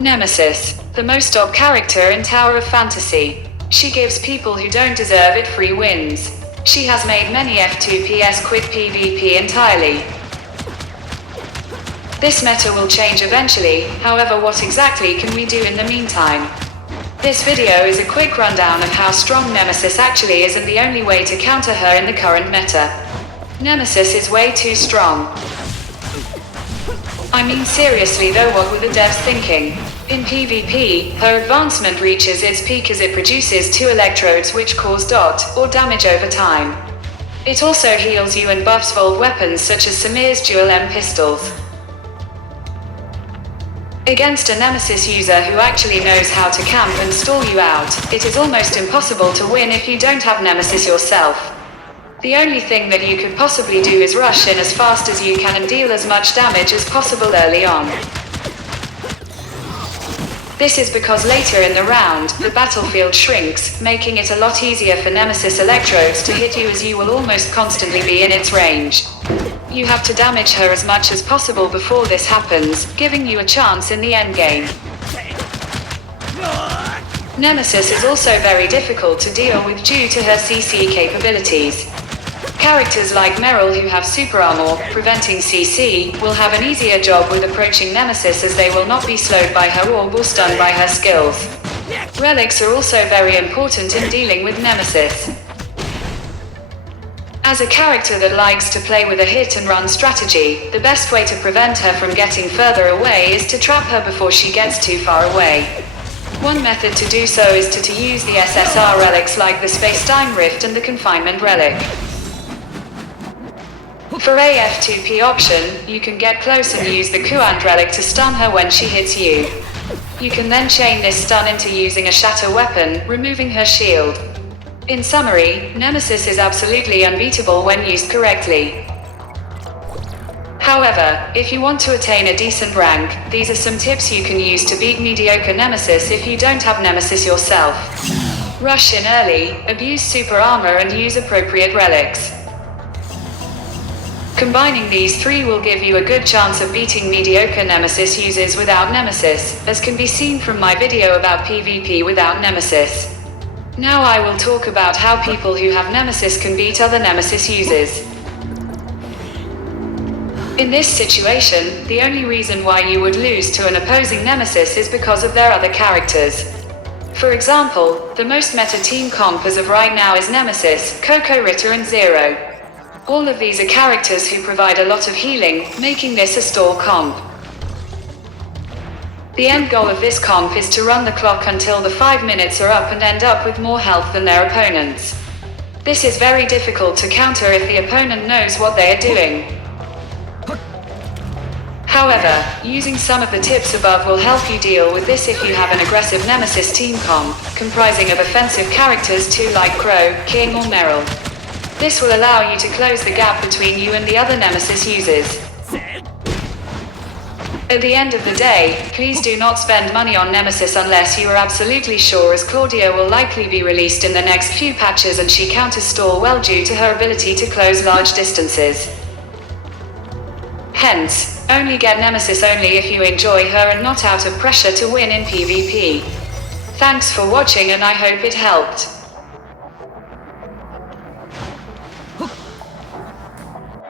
Nemesis, the most top character in Tower of Fantasy. She gives people who don't deserve it free wins. She has made many F2PS quit PvP entirely. This meta will change eventually, however what exactly can we do in the meantime? This video is a quick rundown of how strong Nemesis actually is and the only way to counter her in the current meta. Nemesis is way too strong. I mean seriously though, what were the devs thinking? In PvP, her advancement reaches its peak as it produces 2 electrodes which cause dot or damage over time. It also heals you and buffs old weapons such as Samir's dual M pistols. Against a Nemesis user who actually knows how to camp and stall you out, it is almost impossible to win if you don't have Nemesis yourself. The only thing that you could possibly do is rush in as fast as you can and deal as much damage as possible early on. This is because later in the round, the battlefield shrinks, making it a lot easier for Nemesis electrodes to hit you as you will almost constantly be in its range. You have to damage her as much as possible before this happens, giving you a chance in the endgame. Nemesis is also very difficult to deal with due to her CC capabilities. Characters like Meryl who have super armor, preventing CC, will have an easier job with approaching Nemesis as they will not be slowed by her orb or stunned by her skills. Relics are also very important in dealing with Nemesis. As a character that likes to play with a hit and run strategy, the best way to prevent her from getting further away is to trap her before she gets too far away. One method to do so is to use the SSR relics like the Space-Time Rift and the Confinement Relic. For a F2P option, you can get close and use the Kuant relic to stun her when she hits you. You can then chain this stun into using a shatter weapon, removing her shield. In summary, Nemesis is absolutely unbeatable when used correctly. However, if you want to attain a decent rank, these are some tips you can use to beat mediocre Nemesis if you don't have Nemesis yourself. Rush in early, abuse super armor and use appropriate relics. Combining these 3 will give you a good chance of beating mediocre Nemesis users without Nemesis, as can be seen from my video about PvP without Nemesis. Now I will talk about how people who have Nemesis can beat other Nemesis users. In this situation, the only reason why you would lose to an opposing Nemesis is because of their other characters. For example, the most meta team comp as of right now is Nemesis, Coco Ritter and Zero. All of these are characters who provide a lot of healing, making this a stall comp. The end goal of this comp is to run the clock until the 5 minutes are up and end up with more health than their opponents. This is very difficult to counter if the opponent knows what they are doing. However, using some of the tips above will help you deal with this if you have an aggressive Nemesis team comp, comprising of offensive characters too like Crow, King or Meryl. This will allow you to close the gap between you and the other Nemesis users. At the end of the day, please do not spend money on Nemesis unless you are absolutely sure, as Claudia will likely be released in the next few patches and she counter-stall well due to her ability to close large distances. Hence, only get Nemesis only if you enjoy her and not out of pressure to win in PvP. Thanks for watching and I hope it helped.